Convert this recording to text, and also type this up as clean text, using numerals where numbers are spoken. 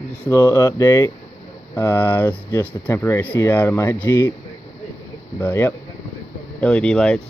Just a little update. This is just a temporary seat out of my Jeep. But yep, LED lights.